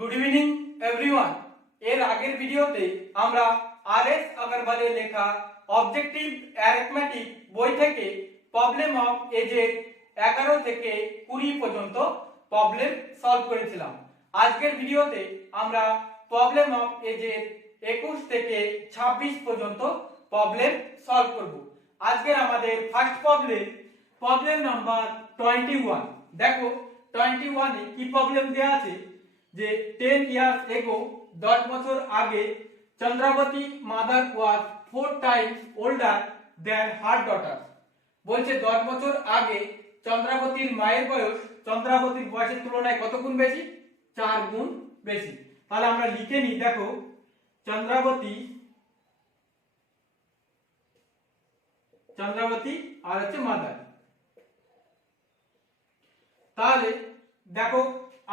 Good evening everyone. এর আগের ভিডিওতে আমরা আর.এস. আগরওয়ালের লেখা অবজেক্টিভ অ্যারিথমেটিক বই থেকে প্রবলেম অফ এজের 11 থেকে 20 পর্যন্ত প্রবলেম সলভ করেছিলাম। আজকের ভিডিওতে আমরা প্রবলেম অফ এজের 21 থেকে 26 পর্যন্ত প্রবলেম সলভ করব। আজকের আমাদের ফার্স্ট প্রবলেম নাম্বার 21। দেখো 21 এ কি প্রবলেম দেয়া আছে যে 10 years ago 10 বছর আগে Chandrabati mother was 4 times older than her daughter। বলছে 10 বছর আগে চন্দ্রাবতীর মায়ের বয়স চন্দ্রাবতীর বয়সের তুলনায় কত গুণ বেশি? 4 গুণ বেশি। তাহলে আমরা লিখে নিই, দেখো চন্দ্রাবতী আর হচ্ছে মাদার। তাহলে দেখো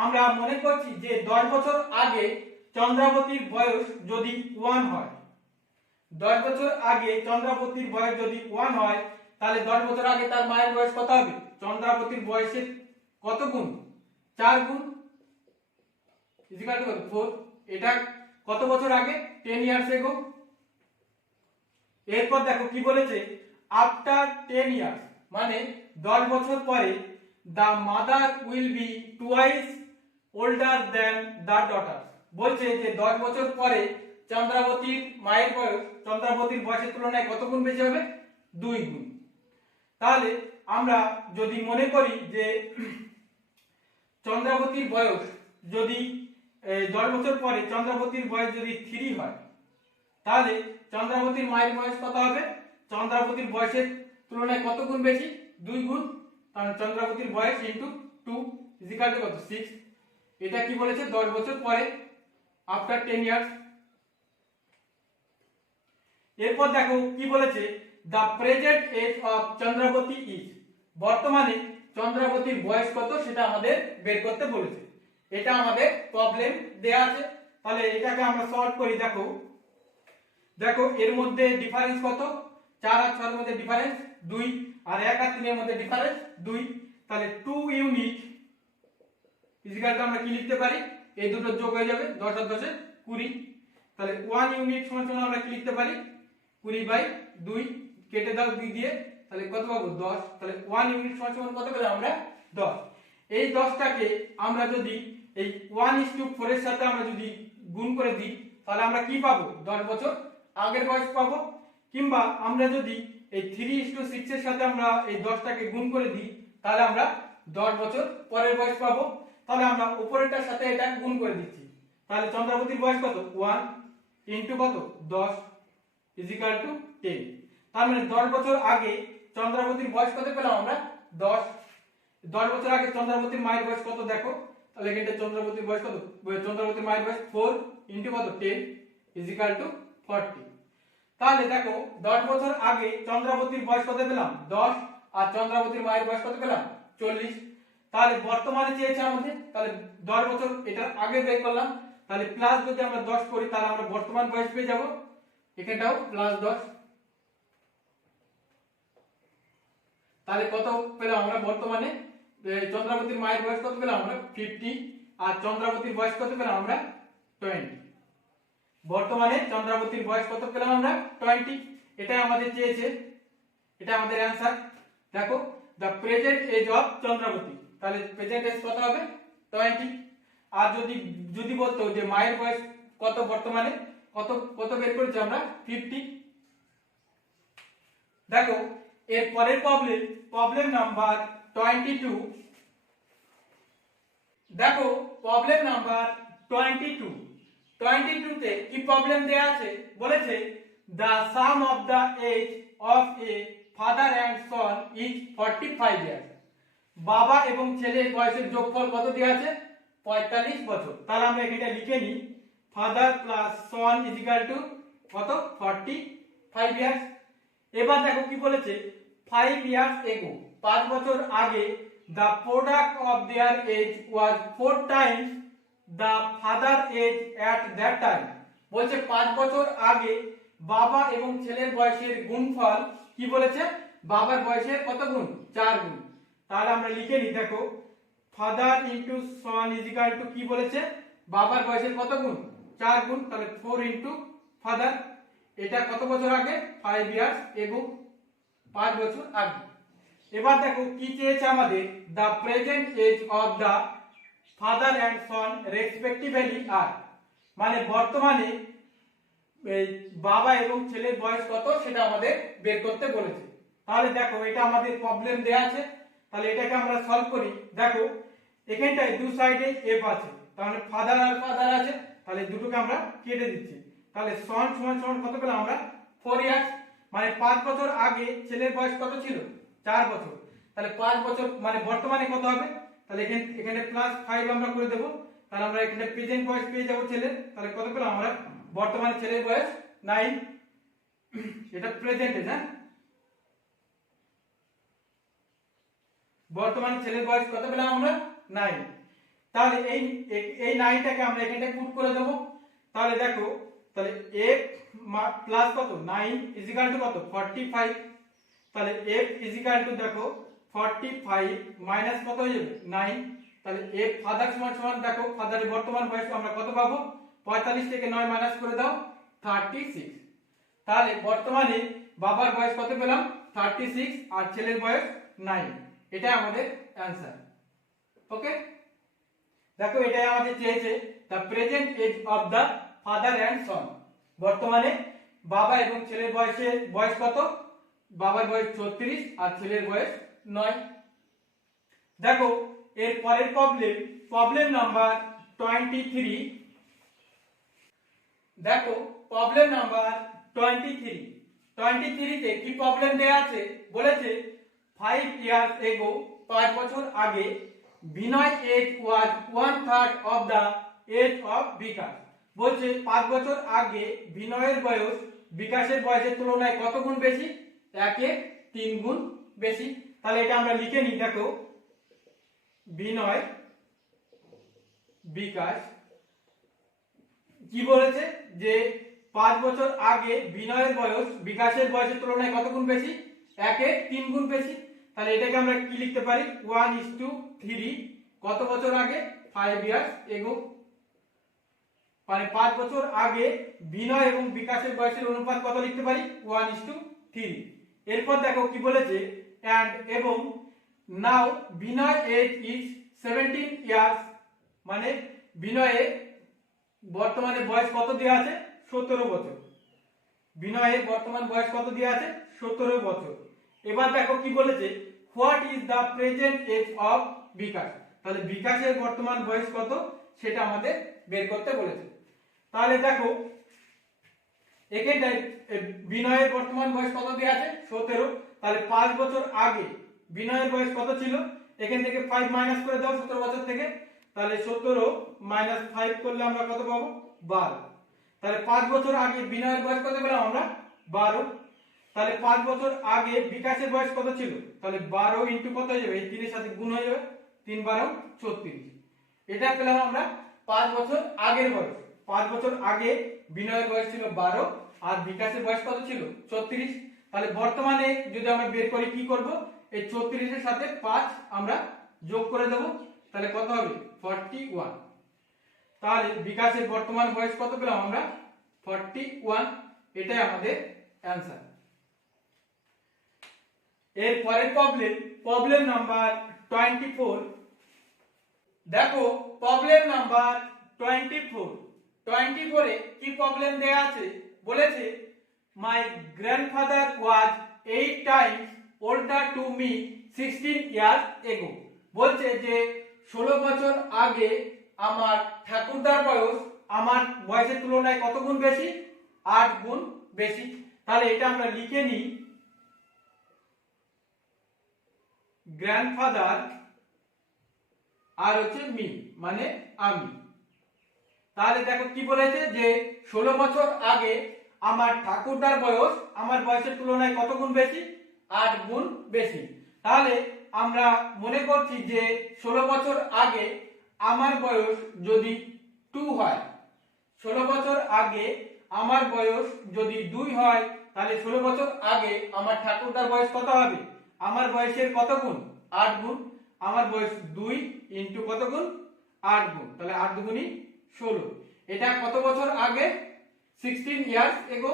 আমরা মনে করছি যে 10 বছর আগে চন্দ্রাবতীর বয়স যদি 1 হয়, 10 বছর আগে চন্দ্রাবতীর বয়স যদি 1 হয়, তাহলে 10 বছর আগে তার মায়ের বয়স কত হবে? চন্দ্রাবতীর বয়সের কত গুণ? 4 গুণ ইকুয়াল টু 4। এটা কত বছর আগে? 10 years ago। এরপর দেখো কি বলেছে, আফটার 10 years মানে 10 বছর পরে the mother will be twice older than the daughter। বলছে যে 10 বছর পরে চন্দ্রাবতীর মায়ের বয়স চন্দ্রাবতীর বয়সের তুলনায় কত গুণ বেশি হবে? 2 গুণ। তাহলে আমরা যদি মনে করি যে চন্দ্রাবতীর বয়স যদি 10 বছর পরে চন্দ্রাবতীর বয়স যদি 3 হয়, তাহলে চন্দ্রাবতীর মায়ের বয়স কত হবে? চন্দ্রাবতীর বয়সের তুলনায় কত গুণ বেশি? 2 গুণ। কারণ চন্দ্রাবতীর বয়স ইনটু 2 ইকুয়াল টু কত? 6। এটা কি বলেছে? 10 বছর পরে আফটার 10 ইয়ার্স। এরপর দেখো কি বলেছে, the present age of Chandrabati is. বর্তমানে চন্দ্রাবতীর বয়স কত সেটা আমাদের বের করতে বলেছে। এটা আমাদের প্রবলেম দেয়া আছে। তাহলে এটাকে আমরা সলভ করি। দেখো এর মধ্যে ডিফারেন্স কত? 4 আর 6 এর মধ্যে ডিফারেন্স 2, আর 1 আর 3 এর মধ্যে ডিফারেন্স 2। তাহলে 2 ইউনিট ইকুয়াল টু আমরা কি লিখতে পারি? এই দুটো যোগ হয়ে যাবে, 10 আর 10 20। তাহলে 1 ইউনিট সমান আমরা কি লিখতে পারি? 20/2 কেটে দাও 2 দিয়ে, তাহলে কত পাবো? 10। তাহলে 1 ইউনিট সমান কত পেলাম আমরা? 10। এই 10টাকে আমরা যদি এই 1:4 এর সাথে আমরা যদি গুণ করে দিই, তাহলে আমরা কি পাবো? 10 বছর আগের বয়স পাবো। কিংবা আমরা যদি এই 3:6 এর সাথে আমরা এই 10টাকে গুণ করে দিই, তাহলে আমরা 10 বছর পরের বয়স পাবো। তাহলে আমরা উপরেরটার সাথে এটা গুণ করে দিচ্ছি। তাহলে চন্দ্রাবতীর বয়স কত? 1 ইনটু কত? 10 ইকুয়াল টু 10। তার মানে 10 বছর আগে চন্দ্রাবতীর বয়স কত পেলাম আমরা? 10। 10 বছর আগে চন্দ্রাবতীর মায়ের বয়স কত দেখো? তাহলে এখানটা চন্দ্রাবতীর বয়স কত? চন্দ্রাবতীর মায়ের বয়স 4 ইনটু কত? 10 ইকুয়াল টু 40। তাহলে দেখো 10 বছর আগে চন্দ্রাবতীর বয়স কত পেলাম? 10। আর চন্দ্রাবতীর মায়ের বয়স কত পেলাম? 40। তাহলে বর্তমানে চেয়েছে আমাদের, তাহলে 10 বছর এটা আগে বের করলাম। তাহলে প্লাস যদি আমরা 10 করি, তাহলে আমরা বর্তমান বয়স পেয়ে যাব। এখানটাও প্লাস 10। তাহলে কত পেলাম আমরা? বর্তমানে চন্দ্রাবতীর মায়ের বয়স কত পেলাম আমরা? 50। আর চন্দ্রাবতীর বয়স কত পেলাম আমরা? 20। বর্তমানে চন্দ্রাবতীর বয়স কত পেলাম আমরা? 20। এটাই আমাদের চেয়েছে, এটা আমাদের অ্যানসার। দেখো the present age of Chandrabati, তাহলে প্রেজেন্ট এজ কত হবে? 20। আর যদি বলতো যে মায়ের বয়স কত বর্তমানে, কত বের করেছি আমরা? 50। দেখো এর পরের প্রবলেম নাম্বার 22। দেখো প্রবলেম নাম্বার 22 তে কি প্রবলেম দেয়া আছে? বলেছে the sum of the age of a father and son is 45 years। বাবা এবং ছেলের বয়সের যোগফল কত দেয়া আছে? 45 বছর। তাহলে আমরা এখানটা লিখে নিই, father plus Son equal to কত? 45 ইয়ার্স। এবার দেখো কি বলেছে, 5 years ago 5 বছর আগে the product of their age was 4 times the father age at that time। বলছে 5 বছর আগে বাবা এবং ছেলের বয়সের গুণফল কি বলেছে? বাবার বয়সের কত গুণ? 4 গুণ। তাহলে আমরা লিখে নিই, দেখো father into Son is equal to কি বলেছে? বাবার বয়সের কত গুণ 4 গুণ, তাহলে 4 ইনটু ফাদার। এটা কত বছর আগে 5 ইয়ার্স এবং 5 বছর আগে। এবার দেখো কি চেয়েছে আমাদের, the present age of the father and son respectively আর, মানে বর্তমানে বাবা এবং ছেলের বয়স কত সেটা আমাদের বের করতে বলেছে। তাহলে দেখো এটা আমাদের প্রবলেম দেয়া আছে, তাহলে এটাকে আমরা সলভ করি। দেখো এখানটায় দু সাইডে এফ আছে, তাহলে ফাদার আর ফাদার আছে, তাহলে দুটোকে আমরা কেটে দিচ্ছি। তাহলে সন সমান সমান কত পেলাম আমরা 4 ইয়ার্স, মানে 5 বছর আগে ছেলের বয়স কত ছিল 4 বছর, তাহলে 5 বছর মানে বর্তমানে কত হবে, তাহলে এখানে প্লাস 5 আমরা করে দেব, তাহলে আমরা এখানে প্রেজেন্ট বয়স পেয়ে যাব ছেলের, তাহলে কত পেলাম আমরা বর্তমানে ছেলের বয়স 9, এটা প্রেজেন্টে না, বর্তমানে ছেলের বয়স কত পেলাম আমরা 9। তাহলে এই 9টাকে আমরা এখানে পুট করে দেব। তাহলে দেখো তাহলে f প্লাস কত 9 ইজ ইকুয়াল টু কত 45, তাহলে f ইজ ইকুয়াল টু দেখো 45 মাইনাস কত হয়ে যাবে 9, তাহলে f ফাদার সমান সমান দেখো ফাদারের বর্তমান বয়স আমরা কত পাবো 45 থেকে 9 মাইনাস করে দাও 36। তাহলে বর্তমানে বাবার বয়স কত পেলাম 36 আর ছেলের বয়স 9, এটা আমাদের অ্যানসার। ওকে, দেখো এটাই আমাদের চেয়েছে the present age of the father and son, বর্তমানে বাবা এবং ছেলের বয়স কত, বাবার বয়স 36 আর ছেলের বয়স 9। দেখো এর পরের প্রবলেম নাম্বার 23। দেখো প্রবলেম নাম্বার 23 তে কি প্রবলেম দেয়া আছে, বলেছে 5 years ago 5 বছর আগে Binoy age was 1/3 of the age of Bikash. বলছে 5 বছর আগে বিনয়ের বয়স বিকাশের বয়সের তুলনায় কত গুণ বেশি, 1/3 গুণ বেশি। তাহলে এটা আমরা লিখে নিই। দেখো বিনয় বিকাশ কি বলেছে যে 5 বছর আগে বিনয়ের বয়স বিকাশের বয়সের তুলনায় কত গুণ বেশি, 1/3 গুণ বেশি। তাহলে এটাকে আমরা কি লিখতে পারি 1:3, কত বছর আগে 5 ইয়ার্স এগো, মানে 5 বছর আগে বিনয় এবং বিকাশের বয়সের অনুপাত কত লিখতে পারি 1:3। এরপর দেখো কি বলেছে and এবং নাও বিনয় এজ ইজ 17 ইয়ার্স, মানে বিনয়ের বর্তমানে বয়স কত দেওয়া আছে 17 বছর, বিনয়ের বর্তমান বয়স কত দেওয়া আছে 17 বছর। এবার দেখো কি বলেছে what is the present age of Bikash, তাহলে বিকাশের বর্তমান বয়স কত সেটা আমাদের বের করতে বলেছে। তাহলে দেখো এখানটায় বিনয়ের বর্তমান বয়স কত দেওয়া আছে 17, তাহলে 5 বছর আগে বিনয়ের বয়স কত ছিল, এখান থেকে 5 মাইনাস করে দাও 17 বছর থেকে, তাহলে 17 মাইনাস 5 করলে আমরা কত পাবো 12। তাহলে 5 বছর আগে বিনয়ের বয়স কত পেলাম আমরা 12। তাহলে 5 বছর আগে বিকাশের বয়স কত ছিল, তাহলে 12 ইনটু কত হয়ে যাবে, এই 3 এর সাথে গুণ হয়ে যাবে, 3 12 36। এটা পেলাম আমরা 5 বছর আগের বয়স। 5 বছর আগে বিনয়ের বয়স ছিল 12 আর বিকাশের বয়স কত ছিল 36। তাহলে বর্তমানে যদি আমরা বের করি কি করব, এই 36 এর সাথে 5 আমরা যোগ করে দেব, তাহলে কত হবে 41। তাহলে বিকাশের বর্তমান বয়স কত পেলাম আমরা 41, এটাই আমাদের অ্যানসার। এর পরের প্রবলেম নাম্বার 24। দেখো প্রবলেম নাম্বার 24 এ কি প্রবলেম দেয়া আছে, বলেছে my grandfather was 8 Times older to me 16 years ago। বলছে যে 16 বছর আগে আমার ঠাকুরদার বয়স আমার বয়সের তুলনায় কত গুণ বেশি, 8 গুণ বেশি। তাহলে এটা আমরা লিখে নিই গ্র্যান্ডফাদার আর হচ্ছে মি মানে আমি। তাহলে দেখো কি বলেছে যে 16 বছর আগে আমার ঠাকুরদার বয়স আমার বয়সের তুলনায় কত গুণ বেশি, 8 গুণ বেশি। তাহলে আমরা মনে করছি যে 16 বছর আগে আমার বয়স যদি 2 হয়, 16 বছর আগে আমার বয়স যদি 2 হয়, তাহলে 16 বছর আগে আমার ঠাকুরদার বয়স কত হবে, আমার বয়সের কত গুণ 8 গুণ। আমার বয়স 2 ইনটু কত গুণ 8 গুণ, তাহলে 8 দুগুণই 16। এটা কত বছর আগে? 16 ইয়ার্স এগো,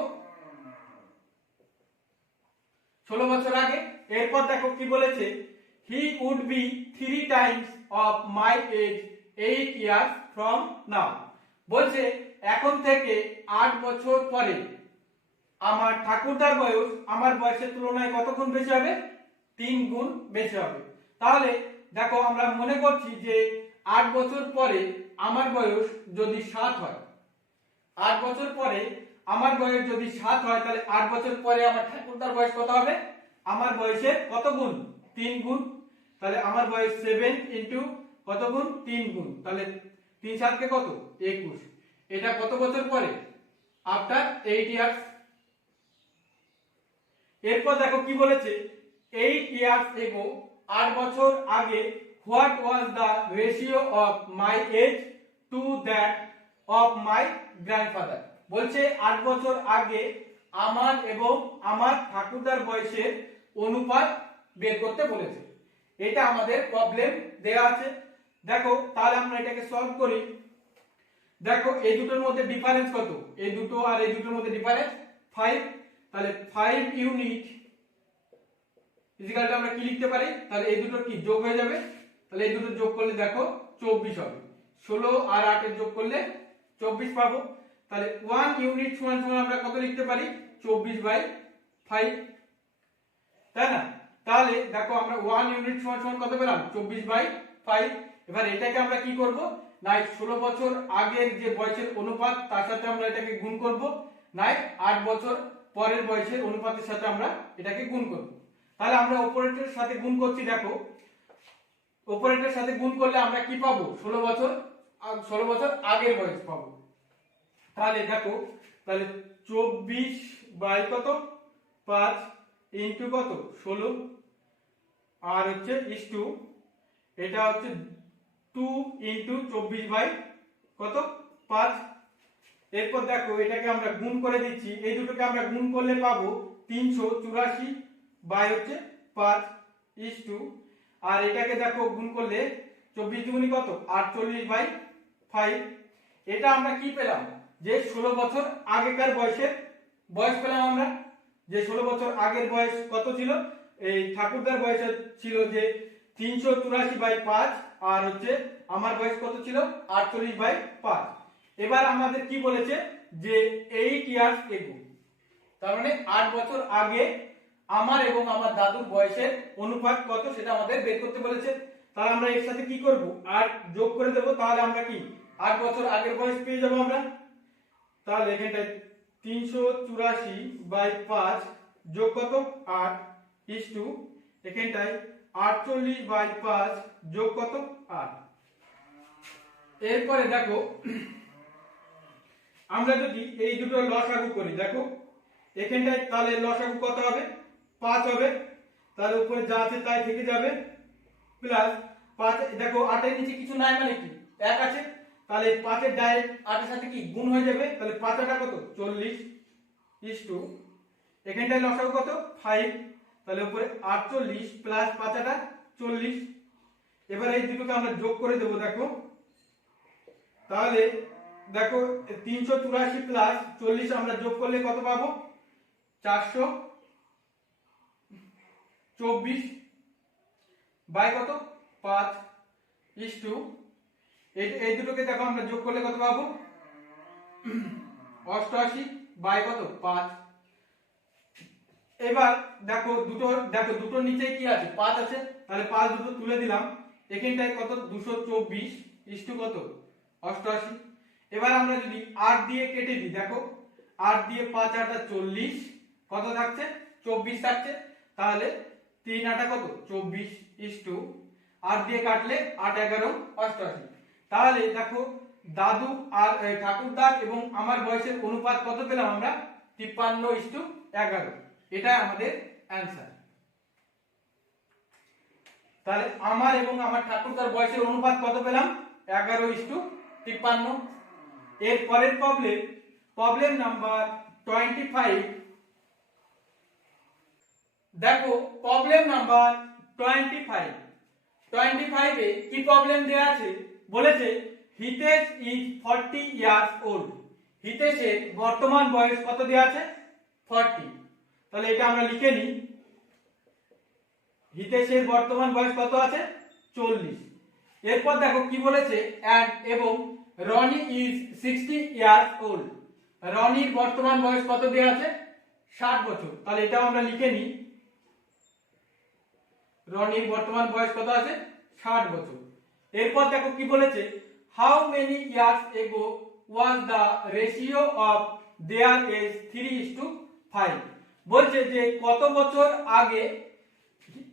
16 বছর আগে। এরপর দেখো কি বলেছে, he would be 3 times of my age 8 years from now. বলছে এখন থেকে 8 বছর পরে আমার ঠাকুরদার বয়স আমার বয়সের তুলনায় কত গুণ বেশি হবে? 3 গুণ বেশি হবে। তাহলে দেখো আমরা মনে করছি যে 8 বছর পরে আমার বয়স যদি 7 হয়, 8 বছর পরে আমার বয়স যদি 7 হয়, তাহলে 8 বছর পরে আমার ঠাকুরদার বয়স কত হবে? আমার বয়সের কত গুণ? 3 গুণ। তাহলে আমার বয়স 7 ইনটু কত গুণ? 3 গুণ। তাহলে 3 7 কে কত? 21। এটা কত বছর পরে? After 8 years. এরপর দেখো কি বলেছে, 8 ইয়ার্স এগো, 8 বছর আগে, what was the ratio of my age to that of my grandfather. বলছে 8 বছর আগে আমার এবং আমার ঠাকুরদার বয়সের অনুপাত বের করতে বলেছে। এটা আমাদের প্রবলেম দেয়া আছে। দেখো তাহলে আমরা এটাকে সলভ করি। দেখো এই দুটোর মধ্যে ডিফারেন্স কত? এই দুটো আর এই দুটোর মধ্যে ডিফারেন্স 5। তাহলে 5 ইউনিট ইজিক্যালটা আমরা কি লিখতে পারি? তাহলে এই দুটো কি যোগ হয়ে যাবে। তাহলে এই দুটো যোগ করলে দেখো 24 হবে। 16 আর 8 এর যোগ করলে 24 পাবো। তাহলে 1 ইউনিট সমান সমান আমরা কত লিখতে পারি? 24/5, তাই না? তাহলে দেখো আমরা 1 ইউনিট সমান সমান কত পেলাম? 24/5। এবার এটাকে আমরা কি করব না, 16 বছর আগের যে বয়সের অনুপাত তার সাথে আমরা এটাকে গুণ করব, না 8 বছর পরের বয়সের অনুপাতের সাথে আমরা এটাকে গুণ করব। তাহলে আমরা অপারেটরের সাথে গুণ করছি। দেখো অপারেটরের সাথে গুণ করলে আমরা কি পাবো? 16 বছর আগের বয়স পাবো। তাহলে দেখো তাহলে 24 বাই কত? 5 ইনটু কত? 16 আর হচ্ছে ইসটু এটা হচ্ছে 2 ইনটু 24 বাই কত? 5। এরপর দেখো এটাকে আমরা গুণ করে দিচ্ছি। এই দুটোকে আমরা গুণ করলে পাবো 384 বাই হচ্ছে 5 ইসটু, আর এটাকে দেখো গুণ করলে 24 দুগুণী কত? 48/5। এটা আমরা কি পেলাম? যে 16 বছর আগেকার বয়সের বয়স পেলাম আমরা। যে 16 বছর আগের বয়স কত ছিল? এই ঠাকুরদার বয়স ছিল যে 384/5, আর হচ্ছে আমার বয়স কত ছিল? 48/5। এবার আমাদের কি বলেছে যে 8 ইয়ার্স এগো, তার মানে 8 বছর আগে আমার এবং আমার দাদুর বয়সের অনুপাত কত সেটা আমাদের বের করতে বলেছে। তাহলে আমরা এর সাথে কি করব? 8 যোগ করে দেব। তাহলে আমরা কি 8 বছর আগের বয়স পেয়ে যাব আমরা। তাহলে এখানটায় 384/5 যোগ কত? 8 ইসটু এখানটায় 48/5 যোগ কত? 8। এরপরে দেখো আমরা যদি এই দুটো লসাগু করি, দেখো এখানটায় তাহলে লসাগু কত হবে? 5 হবে। তাহলে উপরে যা আছে তাই থেকে যাবে, প্লাস 5। দেখো 8 এর নিচে কিছু নাই মানে কি 1 আছে, তাহলে 5 এর ডাইরেক্ট 8 এর সাথে কি গুণ হয়ে যাবে। তাহলে 5 টা কত? 40 ইসটু এখানটায় লসাগু কত? 5। তাহলে উপরে 48 প্লাস 5 টা 40। এবার এই দুটোকে আমরা যোগ করে দেব। দেখো তাহলে দেখো 384 প্লাস 40 আমরা যোগ করলে কত পাবো? 424 বাই কত? 5 ইসটু এই দুটোকে দেখো আমরা যোগ করলে কত পাবো? 88 বাই কত? 5। এবার দেখো দুটোর নিচে কি আছে? 5 আছে। তাহলে 5 দুটো তুলে দিলাম। এখানটায় কত? 224 ইসটু কত? 88। এবার আমরা যদি 8 দিয়ে কেটে দিই, দেখো 8 দিয়ে 5 8 40, কত থাকছে? 24 থাকছে। তাহলে 3 8 কত? 24 ইসটু 8 দিয়ে কাটলে 8 11 88। তাহলে দেখো দাদু আর ঠাকুরদার এবং আমার বয়সের অনুপাত কত পেলাম আমরা? 53:11। এটা আমাদের অ্যানসার। তাহলে আমার এবং আমার ঠাকুরদার বয়সের অনুপাত কত পেলাম? 11:53। এর পরের প্রবলেম নাম্বার 25। দেখো প্রবলেম নাম্বার 25 এ কি প্রবলেম দেয়া আছে? বলেছে হিতেশ ইজ 40 ইয়ার্স ওল্ড। হিতেশের বর্তমান বয়স কত দেওয়া আছে? 40। তাহলে এটা আমরা লিখে নিই, হিতেশের বর্তমান বয়স কত আছে? 40। এরপর দেখো কি বলেছে, অ্যান্ড এবং রনি ইজ 60 ইয়ার্স ওল্ড। রনির বর্তমান বয়স কত দেওয়া আছে? 60 বছর। তাহলে এটাও আমরা লিখে নিই, রনির বর্তমান বয়স কত আছে? 60 বছর। এরপর দেখো কি বলেছে, how many years ago was the ratio of their age 3:5। বলছে যে কত বছর আগে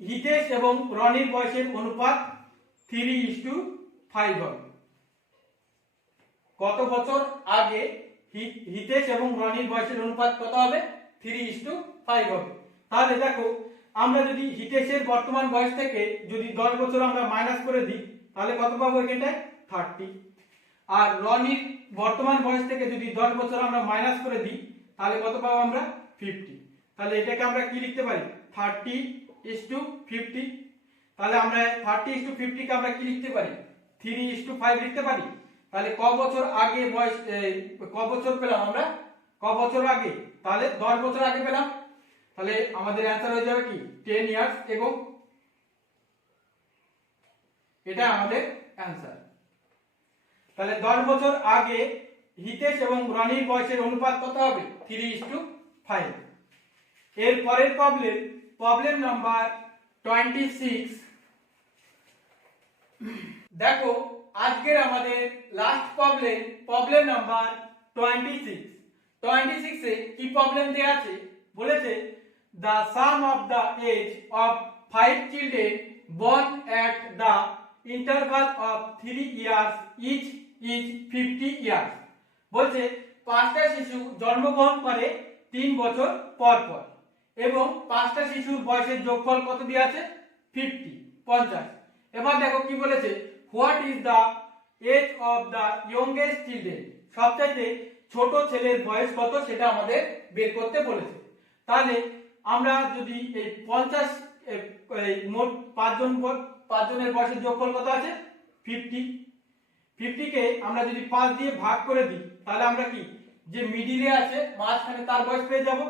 হিতেশ এবং রনির বয়সের অনুপাত 3:5 হবে। কত বছর আগে হিতেশ এবং রনির বয়সের অনুপাত কত হবে? 3:5 হবে। তাহলে দেখো আমরা যদি হিতেশের বর্তমান বয়স থেকে যদি 10 বছর আমরা মাইনাস করে দিই তাহলে কত পাবো? এখানটায় 30। আর রনির বর্তমান বয়স থেকে যদি 10 বছর আমরা মাইনাস করে দিই তাহলে কত পাবো আমরা? 50। তাহলে এটাকে আমরা কি লিখতে পারি? 30:50। তাহলে আমরা 30:50 কে আমরা কি লিখতে পারি? 3:5 লিখতে পারি। তাহলে ক বছর আগে বয়স, ক বছর পেলাম আমরা? ক বছর আগে? তাহলে 10 বছর আগে পেলাম। তাহলে আমাদের অ্যান্সার হয়ে যাবে কি? 10 ইয়ার্স এবং এটা আমাদের অ্যান্সার। তাহলে 10 বছর আগে হিতেশ এবং রনির বয়সের অনুপাত কত হবে? 3:5। এর পরের প্রবলেম নাম্বার 26। দেখো আজকের আমাদের লাস্ট প্রবলেম নাম্বার 26। 26 এ কি প্রবলেম দেয়া আছে? বলেছে the sum of the age of 5 children born at the interval of 3 years each is 50 years। বলছে 5টা শিশু জন্মগ্রহণ করে 3 বছর পর পর এবং 5টা শিশুর বয়সের যোগফল কত দেয়া আছে? 50। এবার দেখো কি বলেছে, what is the age of the youngest children. সবচেয়ে ছোট ছেলের বয়স কত সেটা আমাদের বের করতে বলেছে। তাহলে আমরা যদি এই 50 মোট 5 জনের বয়সের যোগফল কত আছে? 50। 50 কে আমরা যদি 5 দিয়ে ভাগ করে দিই তাহলে আমরা কি যে মিডিলে আছে মাঝখানে তার বয়স পেয়ে যাব।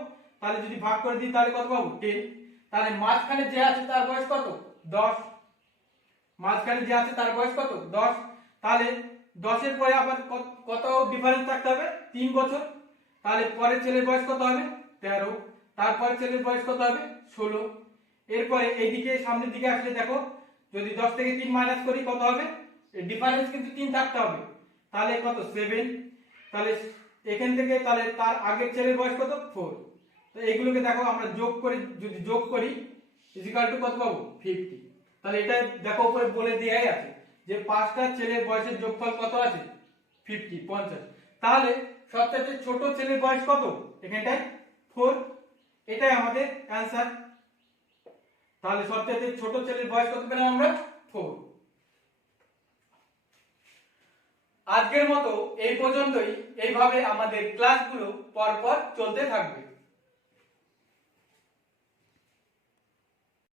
তাহলে যদি ভাগ করে দিই তাহলে কত পাবো? 10। তাহলে মাঝখানে যে আছে তার বয়স কত? 10। মাঝখানে যে আছে তার বয়স কত? 10। তাহলে 10 এর পরে আবার কত ডিফারেন্স থাকতে হবে? 3 বছর। তাহলে পরের ছেলের বয়স কত হবে? 13। তারপরে ছেলের বয়স কত হবে? 16। এরপরে এইদিকে সামনের দিকে আসলে দেখো যদি 10 থেকে 3 মাইনাস করি কত হবে? ডিফারেন্স কিন্তু 3 থাকতে হবে। তাহলে কত? 7। তাহলে এখান থেকে তাহলে তার আগের ছেলের বয়স কত? 4। তো এইগুলোকে দেখো আমরা যোগ করি, যদি যোগ করি ইকুয়াল টু কত পাবো? 50। তাহলে এটা দেখো উপরে বলে দেয়াই আছে যে 5টা ছেলের বয়সের যোগফল কত আছে? 50। তাহলে সবচেয়ে ছোট ছেলের বয়স কত? এখানটায় 4। এটাই আমাদের অ্যান্সার। তাহলে সবচেয়ে ছোট ছেলের বয়স কত পেলাম আমরা? 4। আজকের মতো এই পর্যন্তই। এইভাবে আমাদের ক্লাসগুলো পরপর চলতে থাকবে।